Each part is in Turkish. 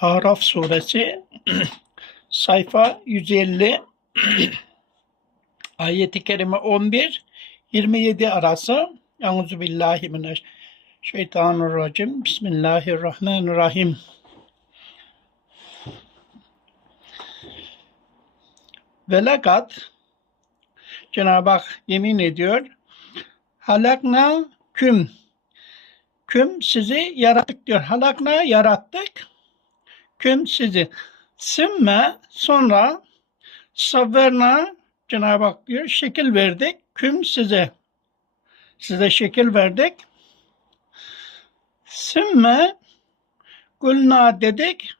Araf suresi sayfa 150 ayeti kerime 11 27 arası. Euzu billahi mineşşeytanirracim. Bismillahirrahmanirrahim. Ve lekat Cenab-ı Hak yemin ediyor halakna küm küm sizi yarattık diyor. Halakna yarattık küm sizi. Sümme sonra savverna Cenab-ı Hak diyor şekil verdik. Küm size. Size şekil verdik. Sümme kulna dedik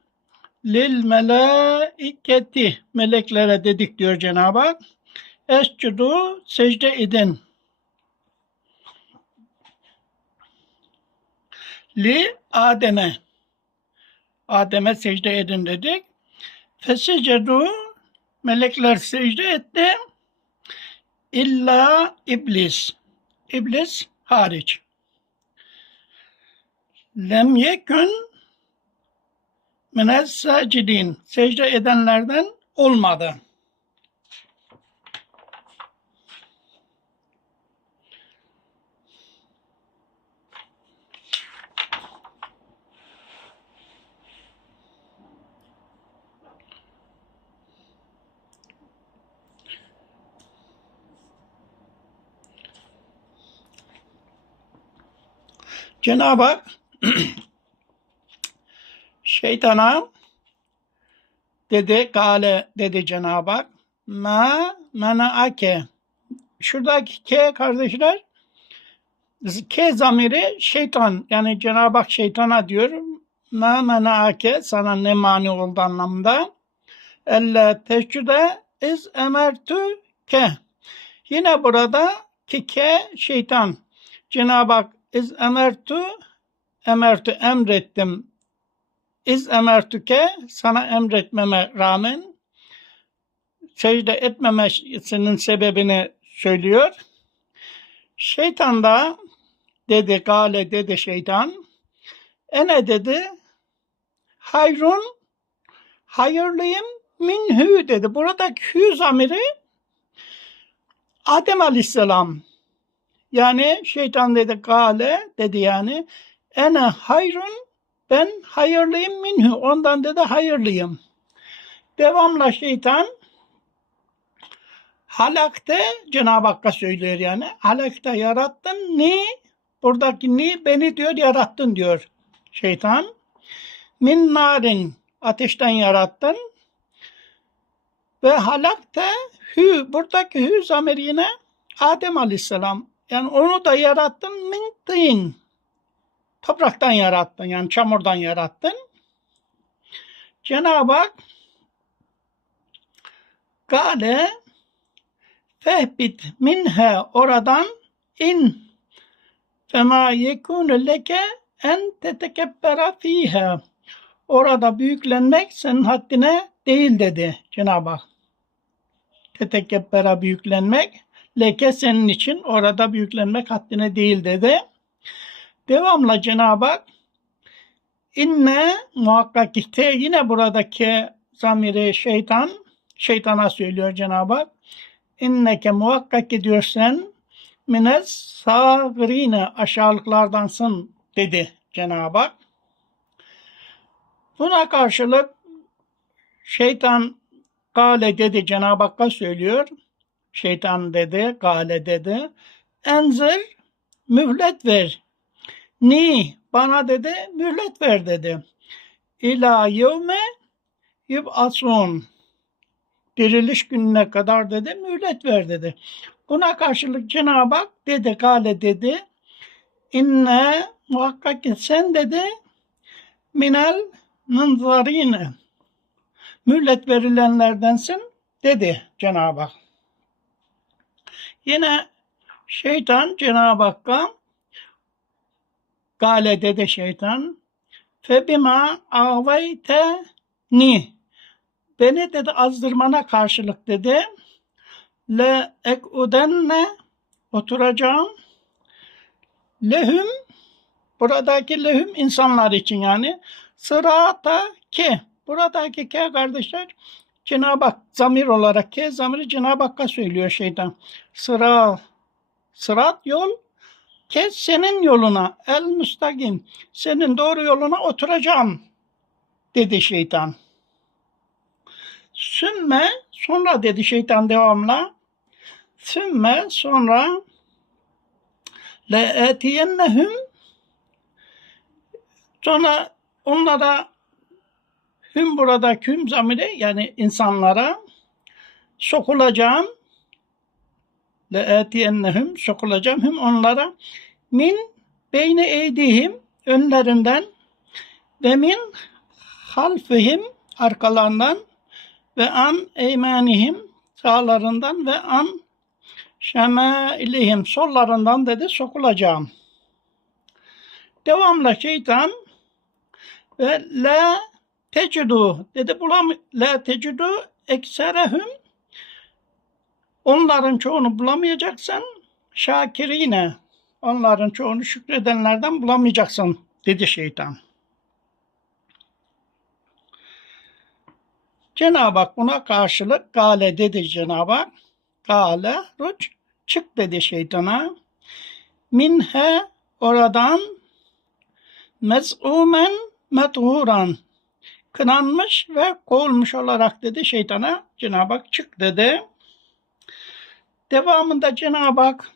lil melaiketi meleklere dedik diyor Cenab-ı Hak. Escudu secde edin. Li Adem'e Adem'e secde edin dedik. Fesecedu melekler secde etti. İlla iblis. İblis hariç. Lem yekün minel sacidin. Secde edenlerden olmadı. Cenab-ı Hak şeytana dedi, gale dedi Cenab-ı Hak ma menaake. Şuradaki K kardeşler K zamiri şeytan yani Cenab-ı Hak şeytana diyor ma menaake sana ne mani oldu anlamında elle teşcüde iz emertü ke. Yine burada ki ke şeytan Cenab-ı Hak İz emertu emertu emrettim. İz emertüke sana emretmeme rağmen secde etmemesinin sebebini söylüyor. Şeytan da dedi gale dedi şeytan ene dedi hayrun hayırlıyım minhü dedi. Buradaki hü zamiri Adem Aleyhisselam yani şeytan dedi gale dedi yani. Ene hayrun ben hayırlıyım minhu. Ondan dedi hayırlıyım. Devamla şeytan halakte Cenab-ı Hakk'a söylüyor yani. Halakta yarattın ni buradaki ni beni? diyor yarattın diyor şeytan. Min narin ateşten yarattın. Ve halakte hü buradaki hü zamir yine Adem Aleyhisselam yani onu da yarattın min tin. Topraktan yarattın yani çamurdan yarattın. Cenab-ı Hak Gale fehbit minhe oradan in fema yekunu leke en tetekebbera fiha orada büyüklenmek senin haddine değil dedi Cenab-ı Hak. Tetekebbera büyüklenmek leke senin için orada büyüklenmek haddine değil dedi. Devamla Cenab-ı Hak inne muhakkak ki yine buradaki zamiri şeytan şeytana söylüyor Cenab-ı Hak. İnneke muhakkak ki diyor sen minez sagirine aşağılıklardansın dedi Cenab-ı Hak. Buna karşılık şeytan gale dedi Cenab-ı Hakk'a söylüyor. Şeytan dedi, gale dedi. Enzir mühlet ver. Ni bana dedi mühlet ver dedi. İla yevme yub'asun. Diriliş gününe kadar dedi mühlet ver dedi. Buna karşılık Cenab-ı Hak dedi gale dedi. İnne muhakkak ki sen dedi minel mınzarine mühlet verilenlerdensin dedi Cenab-ı Hak. Yine şeytan Cenab-ı Hakk'a Gale dedi şeytan Febima avayte ni Beni dedi azdırmana karşılık dedi Le ekudenne oturacağım lehüm buradaki lehüm insanlar için yani sırata ki buradaki K kardeşler Cenab-ı Hak zamir olarak K zamiri Cenab-ı Hakk'a söylüyor şeytan. Sıra sırat yol kes senin yoluna el müstakim senin doğru yoluna oturacağım dedi şeytan. Sümme sonra dedi şeytan devamla. Sümme sonra le etiyennehum sonra onlara hüm burada hüm zamiri yani insanlara sokulacağım le etiyennehum sokulacağım hüm onlara min beyni eydihim önlerinden ve min halfihim arkalarından ve an eymanihim sağlarından ve an şemailihim sollarından dedi sokulacağım. Devamla şeytan ve la tecidu dedi bulam la tecidu ekserehum onların çoğunu bulamayacaksın şakirine onların çoğunu şükredenlerden bulamayacaksın dedi şeytan. Cenab-ı Hak buna karşılık gale dedi Cenab-ı Hak. Gale ruç çık dedi şeytana. Minhe oradan mez'umen methuran kınanmış ve kovulmuş olarak dedi şeytana Cenab-ı Hak çık dedi. Devamında Cenab-ı Hak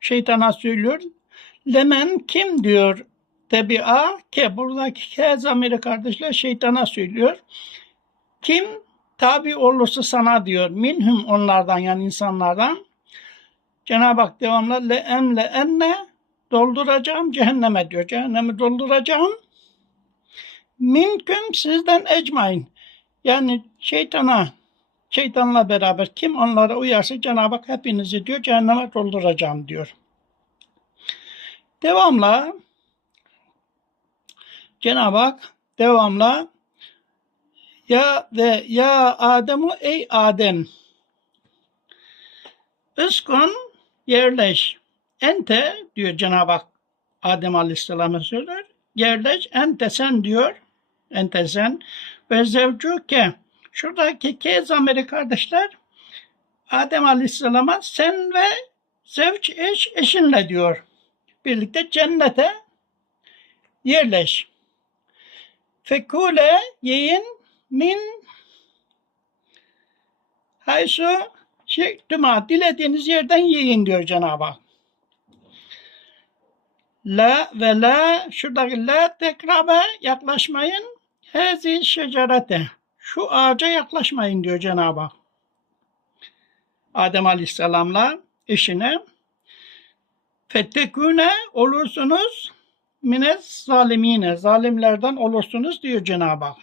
şeytana söylüyor. Lemen kim diyor tebi'a ke buradaki ke zamiri kardeşler şeytana söylüyor. Kim tabi olursa sana diyor. Minhum onlardan yani insanlardan. Cenab-ı Hak devamla le emle enne dolduracağım cehenneme diyor. Cehennemi dolduracağım. Minküm sizden ecmain. Yani şeytana şeytanla beraber kim onlara uyarsa Cenab-ı Hak hepinizi diyor cehenneme dolduracağım diyor. Devamla Cenab-ı Hak devamla ya ve ya Adem'u ey Adem Iskun yerleş. Ente diyor Cenab-ı Hak Adem Aleyhisselam'a söyler. Yerleş ente sen diyor. Ente sen. Ve zevcuke. Şuradaki ke zamiri kardeşler Adem Aleyhisselam'a sen ve zevç eş eşinle diyor. Birlikte cennete yerleş. Fekule yiyin min haysu şektüma dilediğiniz yerden yiyin diyor Cenab-ı Hak. La ve la şuradaki la tekrabe yaklaşmayın. Hezi şecerete şu ağaca yaklaşmayın diyor Cenab-ı Hak. Adem Aleyhisselam'la eşine fettekune olursunuz mines zalimine zalimlerden olursunuz diyor Cenab-ı Hak.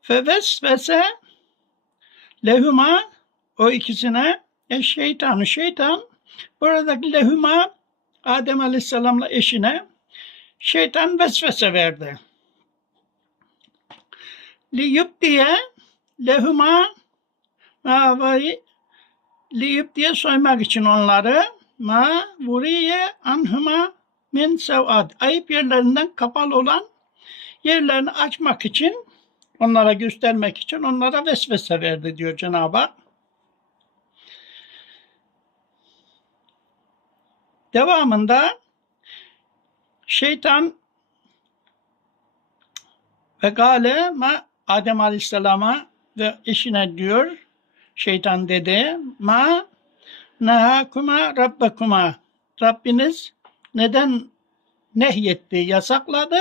Fevesvese lehuma o ikisine e şeytanı şeytan buradaki lehuma Adem Aleyhisselam'la eşine şeytan vesvese verdi. Li diye lehuma ma li diye soymak için onları ma vuriye anhuma min sevat ayıp yerlerinden kapalı olan yerlerini açmak için onlara göstermek için onlara vesvese verdi diyor Cenab-ı Hak. Devamında şeytan ve gale ma Adem Aleyhisselam'a ve eşine diyor şeytan dedi ma nehakuma rabbekuma Rabbiniz neden nehyetti, yasakladı?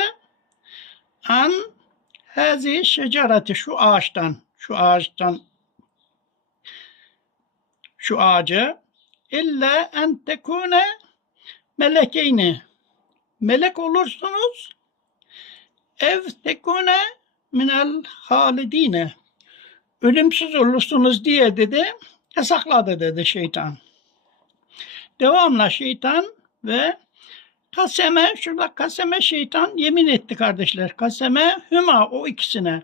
An Hazi şecereti şu ağaçtan, şu ağaçtan, şu ağacı illa en tekune melekeyni. Melek olursunuz ev tekune minel halidine. Ölümsüz olursunuz diye dedi, yasakladı dedi şeytan. Devamla şeytan ve Kaseme, şurada kaseme şeytan yemin etti kardeşler. Kaseme hüma o ikisine.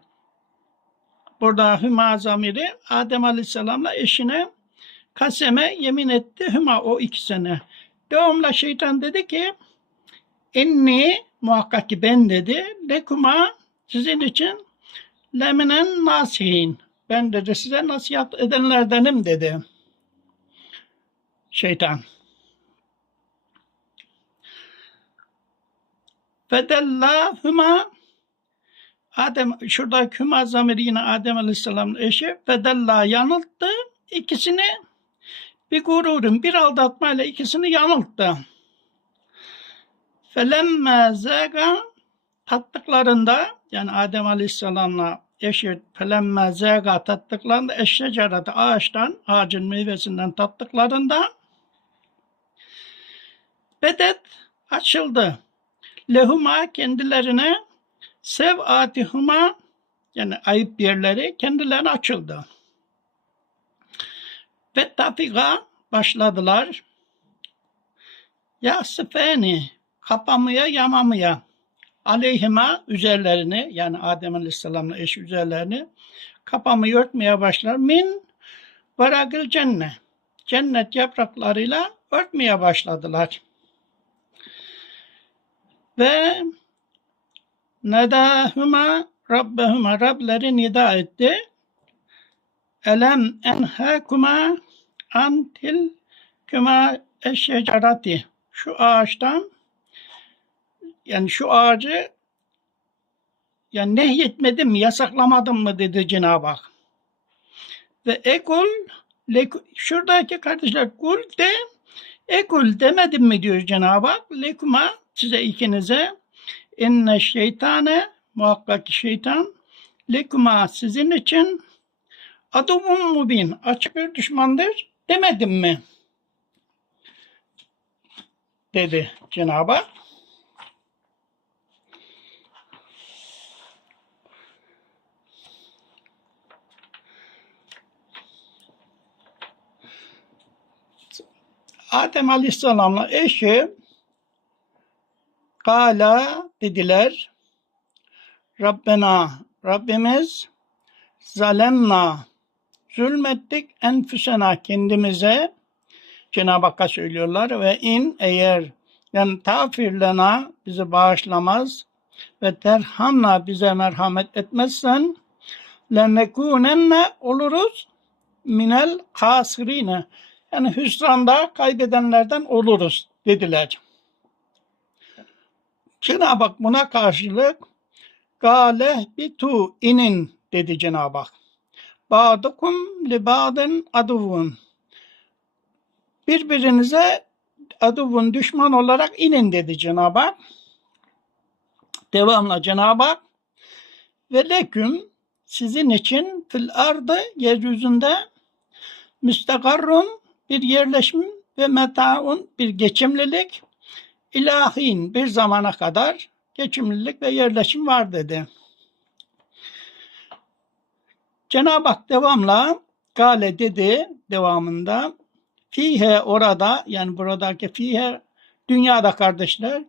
Burada hüma zamiri Adem Aleyhisselam'la eşine kaseme yemin etti hüma o ikisine. Devamla şeytan dedi ki inni muhakkak ki ben dedi lekuma sizin için leminen nasihin. Ben dedi size nasihat edenlerdenim dedi. Şeytan. Fedellahüma Adem şurada Hüma zamiri yine Adem Aleyhisselam'ın eşi Fedella yanılttı ikisini bir gururun bir aldatmayla ikisini yanılttı. Felemme zega tattıklarında yani Adem Aleyhisselam'la eşi felemme zega tattıklarında eşşecerede ağaçtan ağacın meyvesinden tattıklarında bedet açıldı. Lehuma kendilerine sev'atihuma yani ayıp yerleri kendilerine açıldı. Ve tafika başladılar. Ya sıfeni kapamaya yamamaya aleyhima üzerlerini yani Adem Aleyhisselam'la eş üzerlerini kapamaya örtmeye başlar. Min varakil cennet. Cennet yapraklarıyla örtmeye başladılar. Ve nedahuma rabbehuma Rableri nida etti. Elem enhakuma antil küma eşşecerati. Şu ağaçtan yani şu ağacı yani nehyetmedim mi, yasaklamadım mı dedi Cenab-ı Hak. Ve ekul lek- şuradaki kardeşler kul de ekul demedim mi diyor Cenab-ı Hak. Lekuma size ikinize inne şeytane muhakkak ki şeytan lekuma sizin için aduvun mubin açık bir düşmandır demedim mi? Dedi Cenab-ı Hak. Adem Aleyhisselam'la eşi Kala dediler. Rabbena Rabbimiz zalemna zulmettik enfüsena kendimize Cenab-ı Hakk'a söylüyorlar ve in eğer yani tafirlena bizi bağışlamaz ve terhamna bize merhamet etmezsen lenekunenne oluruz minel kasirine yani hüsranda kaybedenlerden oluruz dediler. Cenab-ı Hak buna karşılık Gale bitu inin dedi Cenab-ı Hak. Ba'dukum li ba'din aduvun. Birbirinize aduvun düşman olarak inin dedi Cenab-ı Hak. Devamla Cenab-ı Hak ve leküm sizin için fil ardı yeryüzünde müstakarrun bir yerleşim ve metaun bir geçimlilik ilahin bir zamana kadar geçimlilik ve yerleşim var dedi. Cenab-ı Hak devamla gale dedi devamında fihe orada yani buradaki fihe dünyada kardeşler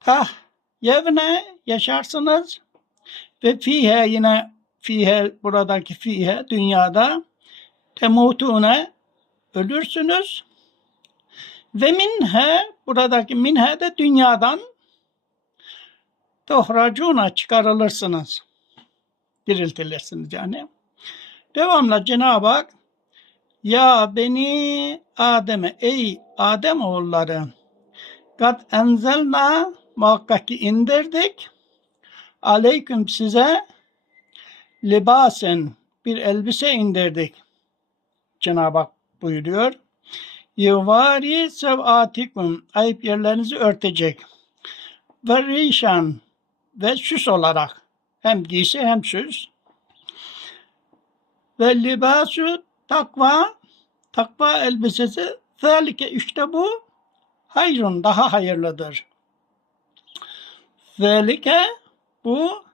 kah yevne yaşarsınız ve fihe yine fihe buradaki fihe dünyada temutune ölürsünüz ve minhe buradaki minhe de dünyadan tohracuna çıkarılırsınız. Diriltilirsiniz yani. Devamla Cenab-ı Hak ya beni Adem'e ey Adem oğulları kat enzelna muhakkak ki indirdik aleyküm size libasen bir elbise indirdik. Cenab-ı Hak buyuruyor. Yuvari sevatikum ayıp yerlerinizi örtecek. Ve rişan ve süs olarak hem giysi hem süs. Ve libasu takva takva elbisesi zelike işte bu hayrun daha hayırlıdır. Zelike bu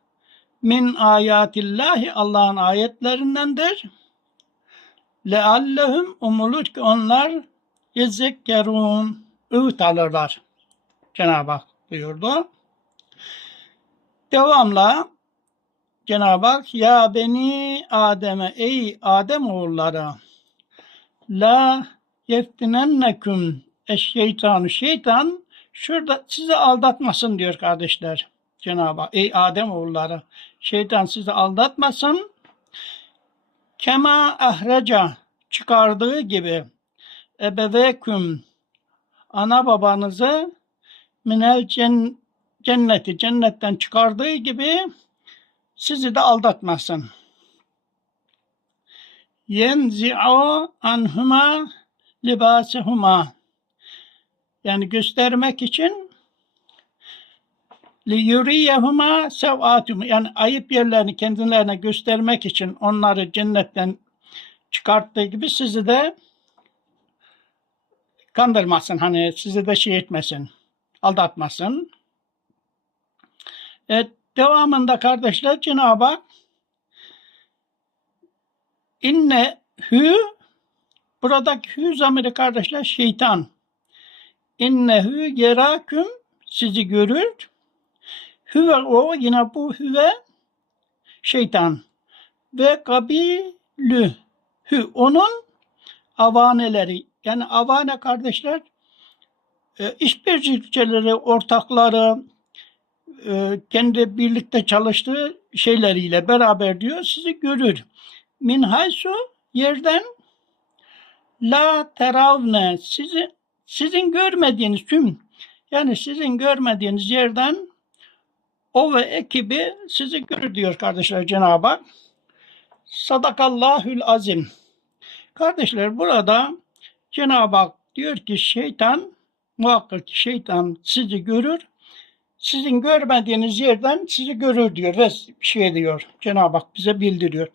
min ayatillahi Allah'ın ayetlerindendir. Leallehum umulur ki onlar yezekkerun öğüt alırlar. Cenab-ı Hak buyurdu. Devamla Cenab-ı Hak ya beni Adem'e ey Adem oğulları la yeftinenneküm eşşeytanu şeytan Şurada sizi aldatmasın diyor kardeşler. Cenab-ı Hak. Ey Adem oğulları. Şeytan sizi aldatmasın. Kema ahreca çıkardığı gibi ebeveküm ana babanızı minel cen- cenneti cennetten çıkardığı gibi sizi de aldatmasın. Yenzi'u anhuma libasehuma yani göstermek için li yuriyehuma sevatum yani ayıp yerlerini kendilerine göstermek için onları cennetten çıkarttığı gibi sizi de kandırmasın hani sizi de şey etmesin aldatmasın. Evet, devamında kardeşler Cenab-ı Hak inne hü buradaki hü zamiri kardeşler şeytan. İnnehu yeraküm sizi görür. Hüve o yine bu hüve şeytan. Ve kabilü hü onun avaneleri yani avane kardeşler e, işbirlikçileri, ortakları, e, kendi birlikte çalıştığı şeyleriyle beraber diyor sizi görür. Min haysu yerden la teravne sizi sizin görmediğiniz tüm yani sizin görmediğiniz yerden o ve ekibi sizi görür diyor kardeşler Cenab-ı Hak. Sadakallahül azim. Kardeşler burada Cenab-ı Hak diyor ki şeytan muhakkak şeytan sizi görür. Sizin görmediğiniz yerden sizi görür diyor ve şey diyor. Cenab-ı Hak bize bildiriyor.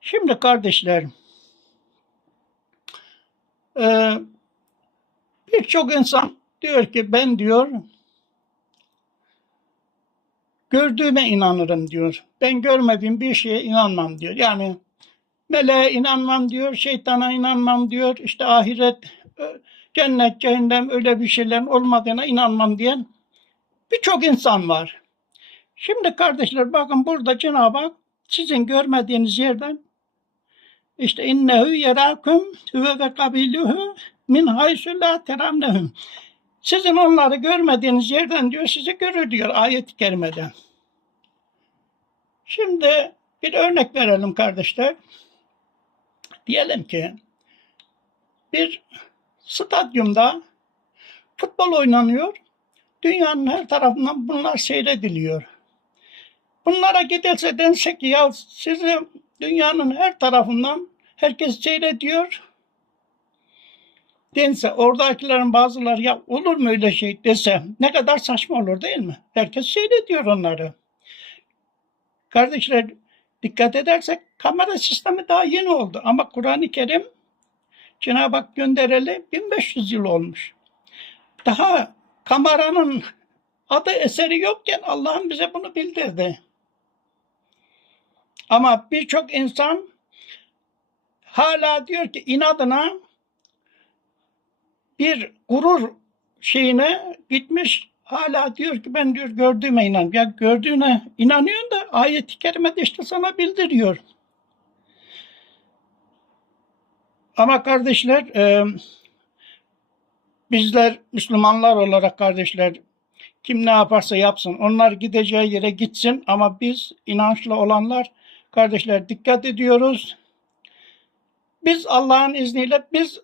Şimdi kardeşler birçok insan diyor ki ben diyor gördüğüme inanırım diyor. Ben görmediğim bir şeye inanmam diyor. Yani meleğe inanmam diyor, şeytana inanmam diyor, işte ahiret, cennet, cehennem öyle bir şeylerin olmadığına inanmam diyen birçok insan var. Şimdi kardeşler bakın burada Cenab-ı Hak sizin görmediğiniz yerden işte innehu yerakum huve ve kabiluhu min haysu la teramnehum. Sizin onları görmediğiniz yerden diyor sizi görür diyor ayet-i kerimede. Şimdi bir örnek verelim kardeşler. Diyelim ki bir stadyumda futbol oynanıyor. Dünyanın her tarafından bunlar seyrediliyor. Bunlara gidilse dense ki ya sizi dünyanın her tarafından herkes seyrediyor. Dense oradakilerin bazıları ya olur mu öyle şey dese ne kadar saçma olur değil mi? Herkes seyrediyor onları. Kardeşler dikkat edersek kamera sistemi daha yeni oldu ama Kur'an-ı Kerim Cenab-ı Hak göndereli 1500 yıl olmuş. Daha kameranın adı eseri yokken Allah'ın bize bunu bildirdi. Ama birçok insan hala diyor ki inadına bir gurur şeyine gitmiş hala diyor ki ben diyor gördüğüme inan. Ya gördüğüne inanıyorsun da ayet-i kerimede işte sana bildiriyor. Ama kardeşler e, bizler Müslümanlar olarak kardeşler kim ne yaparsa yapsın onlar gideceği yere gitsin ama biz inançlı olanlar kardeşler dikkat ediyoruz. Biz Allah'ın izniyle biz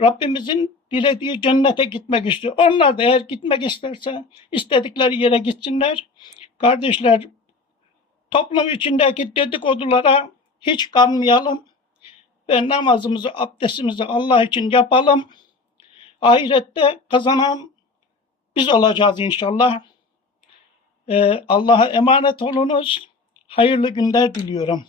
Rabbimizin dilediği cennete gitmek istiyor. Onlar da eğer gitmek isterse istedikleri yere gitsinler. Kardeşler toplum içindeki dedikodulara hiç kanmayalım ve namazımızı, abdestimizi Allah için yapalım. Ahirette kazanan biz olacağız inşallah. Ee, Allah'a emanet olunuz. Hayırlı günler diliyorum.